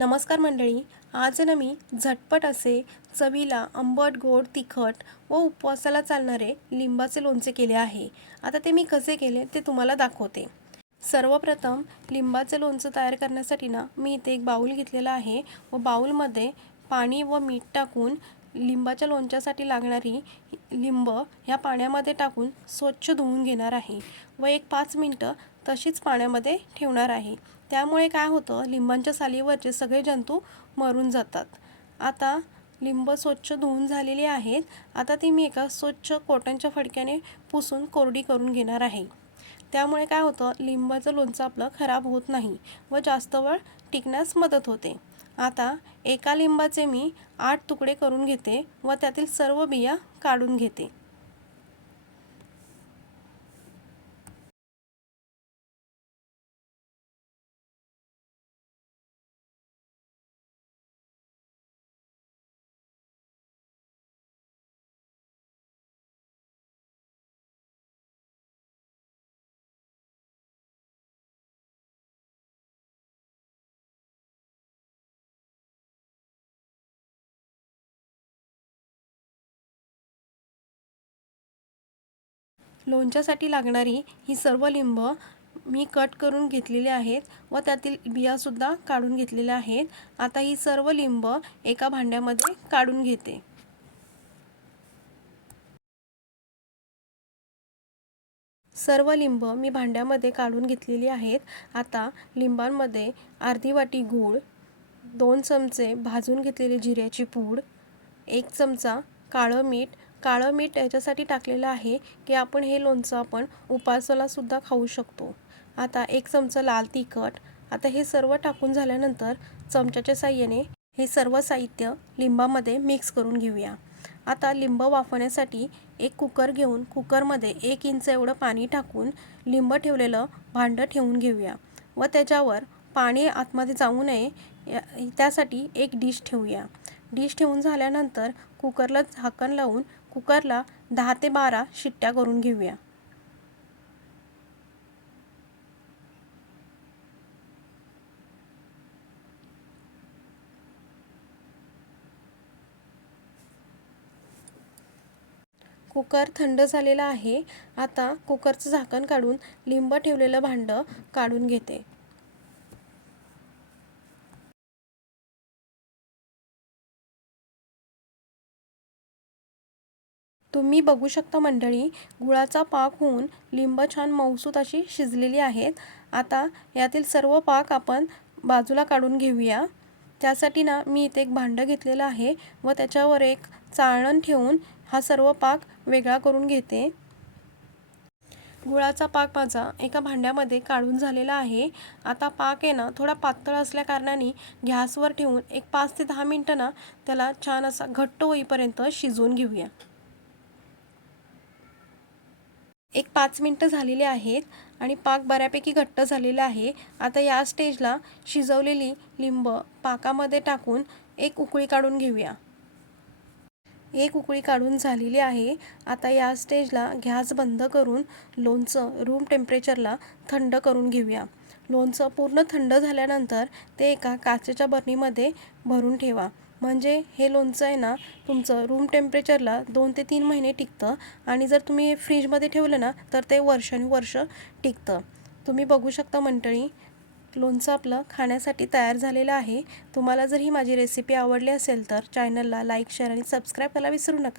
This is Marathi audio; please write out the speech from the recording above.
नमस्कार मंडळी आज ना मी झटपट असे चवीला आंबट गोड तिखट व उपवासाला चालणारे लिंबाचे लोणचे केले आहे. आता ते मी कसे केले ते तुम्हाला दाखवते. सर्वप्रथम लिंबाचे लोणचं तयार करण्यासाठी ना मी इथे एक बाऊल घेतलेला आहे व बाऊलमध्ये पाणी व मीठ टाकून लिंबाच्या लोणच्यासाठी लागणारी लिंब ह्या पाण्यामध्ये टाकून स्वच्छ धुवून घेणार आहे व एक पाच मिनटं तशीच पाण्यामध्ये ठेवणार आहे. त्यामुळे काय होतं लिंबांच्या सालीवरचे सगळे जंतू मरून जातात. आता लिंब स्वच्छ धुवून झालेली आहेत. आता ती मी एका स्वच्छ कोटांच्या फडक्याने पुसून कोरडी करून घेणार आहे. त्यामुळे काय होतं लिंबाचं लोणचं आपलं खराब होत नाही व जास्त वेळ टिकण्यास मदत होते. आता एका लिंबाचे मी आठ तुकडे करून घेते व त्यातील सर्व बिया काढून घेते. लोणच्यासाठी लागणारी ही सर्व लिंब मी कट करून घेतलेली आहेत व त्यातील बियासुद्धा काढून घेतलेल्या आहेत. आता ही सर्व लिंब एका भांड्यामध्ये काढून घेते. सर्व लिंब मी भांड्यामध्ये काढून घेतलेली आहेत. आता लिंबांमध्ये अर्धी वाटी गूळ दोन चमचे भाजून घेतलेले जिऱ्याची पूड एक चमचा काळं मीठ काळं मीठ याच्यासाठी टाकलेलं आहे की आपण हे लोणचं आपण उपासालासुद्धा खाऊ शकतो. आता एक चमचा लाल तिखट आता हे सर्व टाकून झाल्यानंतर चमच्याच्या साह्याने हे सर्व साहित्य लिंबामध्ये मिक्स करून घेऊया. आता लिंब वाफवण्यासाठी एक कुकर घेऊन कुकरमध्ये एक इंच एवढं पाणी टाकून लिंब ठेवलेलं भांडं ठेवून घेऊया व त्याच्यावर पाणी आतमध्ये जाऊ नये त्यासाठी एक डिश ठेवूया. डिश ठेवून झाल्यानंतर कुकरला झाकण लावून कुकरला दहा ते बारा शिट्ट्या करून घेऊया. कुकर थंड झालेला आहे. आता कुकरचं झाकण काढून लिंब ठेवलेलं भांडं काढून घेते. तुम्ही बघू शकता मंडळी गुळाचा पाक होऊन लिंब छान मऊसूत अशी शिजलेली आहेत. आता यातील सर्व पाक आपण बाजूला काढून घेऊया. त्यासाठी ना मी इथे एक भांडं घेतलेलं आहे व त्याच्यावर एक चाळण ठेवून हा सर्व पाक वेगळा करून घेते. गुळाचा पाक माझा एका भांड्यामध्ये काढून झालेला आहे. आता पाक आहे ना थोडा पातळ असल्याकारणाने गॅसवर ठेवून एक पाच ते दहा मिनटं ना त्याला छान असा घट्ट होईपर्यंत शिजवून घेऊया. एक पाच मिनटं झालेली आहेत आणि पाक बऱ्यापैकी घट्ट झालेला आहे. आता या स्टेजला शिजवलेली लिंब पाकामध्ये टाकून एक उकळी काढून घेऊया. एक उकळी काढून झालेली आहे. आता या स्टेजला गॅस बंद करून लोणचं रूम टेम्परेचरला थंड करून घेऊया. लोणचं पूर्ण थंड झाल्यानंतर ते एका काचेच्या बरणीमध्ये भरून ठेवा. म्हणजे हे लोणचं आहे ना तुमचं रूम टेम्परेचरला दोन ते तीन महिने टिकतं आणि जर तुम्ही फ्रीजमध्ये ठेवलं ना तर ते वर्षानुवर्ष टिकतं. तुम्ही बघू शकता मंडळी लोणचं आपलं खाण्यासाठी तयार झालेलं आहे. तुम्हाला जर ही माझी रेसिपी आवडली असेल तर चॅनलला लाईक शेअर आणि सबस्क्राईब करायला विसरू नका.